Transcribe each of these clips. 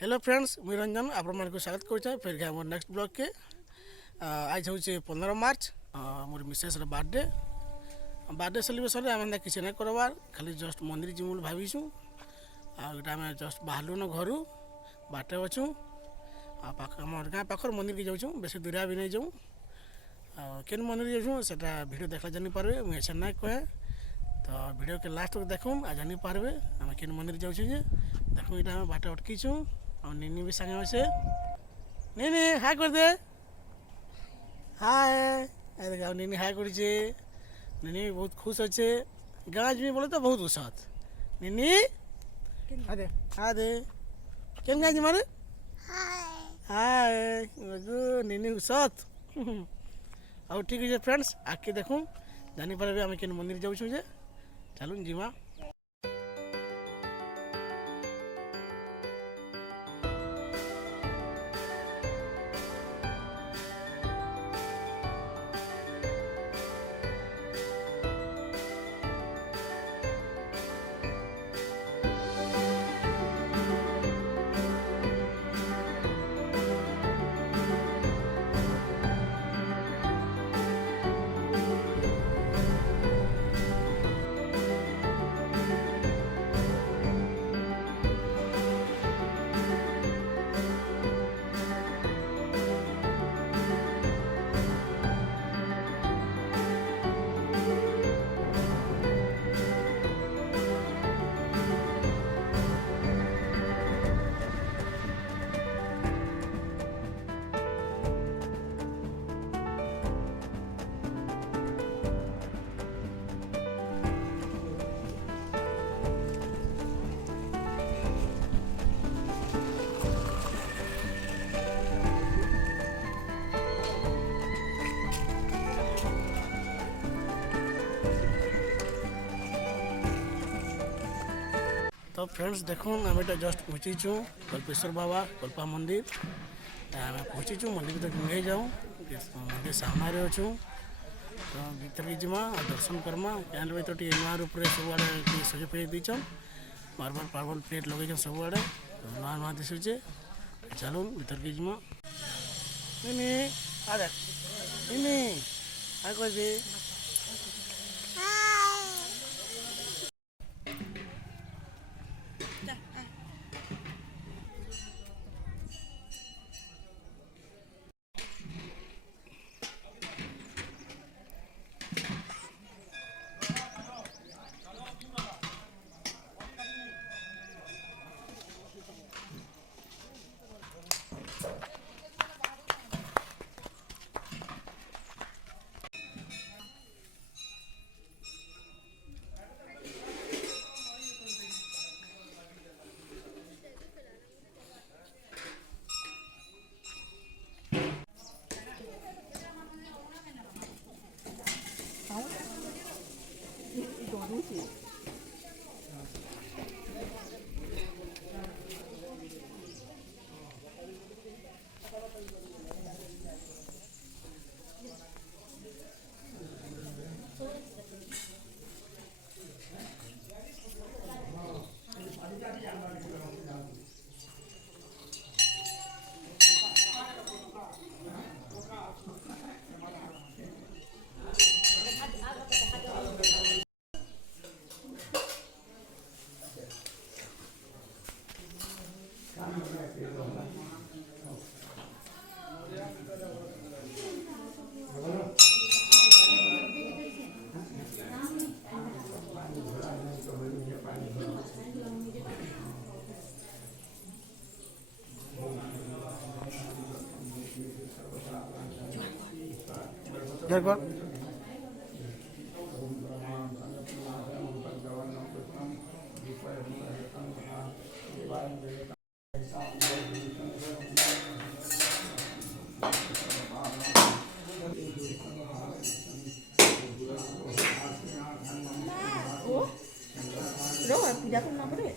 Hello friends मुई रंजन आपण मानक स्वागत करुचे फिर के मोर नेक्स्ट ब्लॉग के आज हूँ 15 मार्च मोर मिसेस बर्थडे सेलिब्रेशन आम किसी ना करवार खाली जस्ट मंदिर जीव बोली भावीछु आम जस्ट बाहर न घर बाटे अच्छू आम गाँ पाखर मंदिर की जाऊँ बेस दूरिया भी नहीं जाऊँ केन मंदिर जाऊँ से वीडियो देखला जानी पारे मुझे ऐसा ना कहे तो वीडियो के लास्ट तक देखूँ आ जानी पारे आम केन मंदिर जाऊँ देखूँ यहाँ बाटे अटकीचु और निनी भी संगे से निनी हाय कर दे हाय देखा निनी हाय कर निनी भी बहुत खुश अच्छे गाँच भी बोले तो बहुत उत्साह निनी अरे हाँ दे केन गाँच मारे हाय निनी उत्साह और ठीक है फ्रेंड्स आके देखूँ जानी पारे आम केन मंदिर जाऊँ चलूँ जीवा तो फ्रेंड्स देखो आम जस्ट पहुँचीचु कल्पेश्वर बाबा कल्पा मंदिर आम पहुँचीचु मंदिर तक नहीं जाऊँ मंदिर सामने अच्छू तो भीतर की जीमा दर्शन करमा कैंड भी तो नुआ रूप से सब आड़े सजे फजे दीचन मार्बल पार्बल प्लेट लगे सब आड़े नुआ नुआ दिशुचे चलून भीतर की जीमा निनी अरे निनी आ कर दे देखो rồi dạ không nằm đấy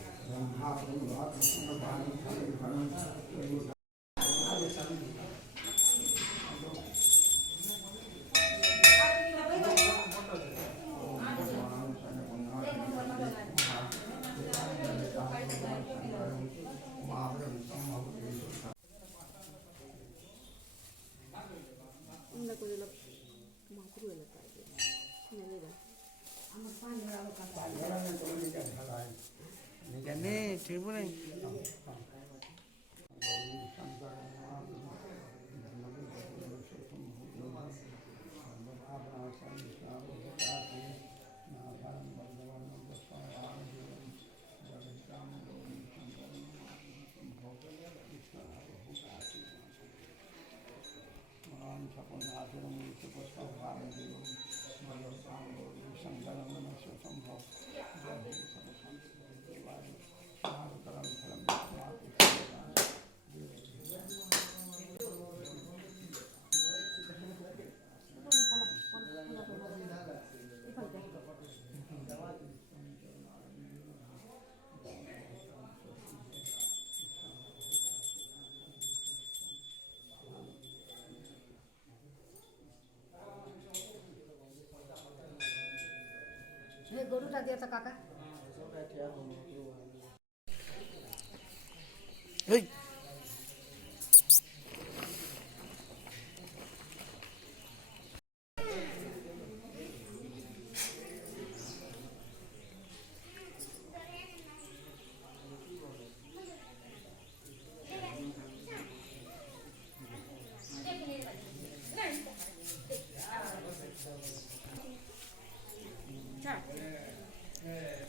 काका Hey.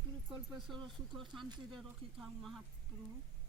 ମହାପ୍ରଭୁ କଳ୍ପେଶ୍ୱର ସୁଖ ଶାନ୍ତିରେ ରଖିଥାଉ ମହାପ୍ରଭୁ।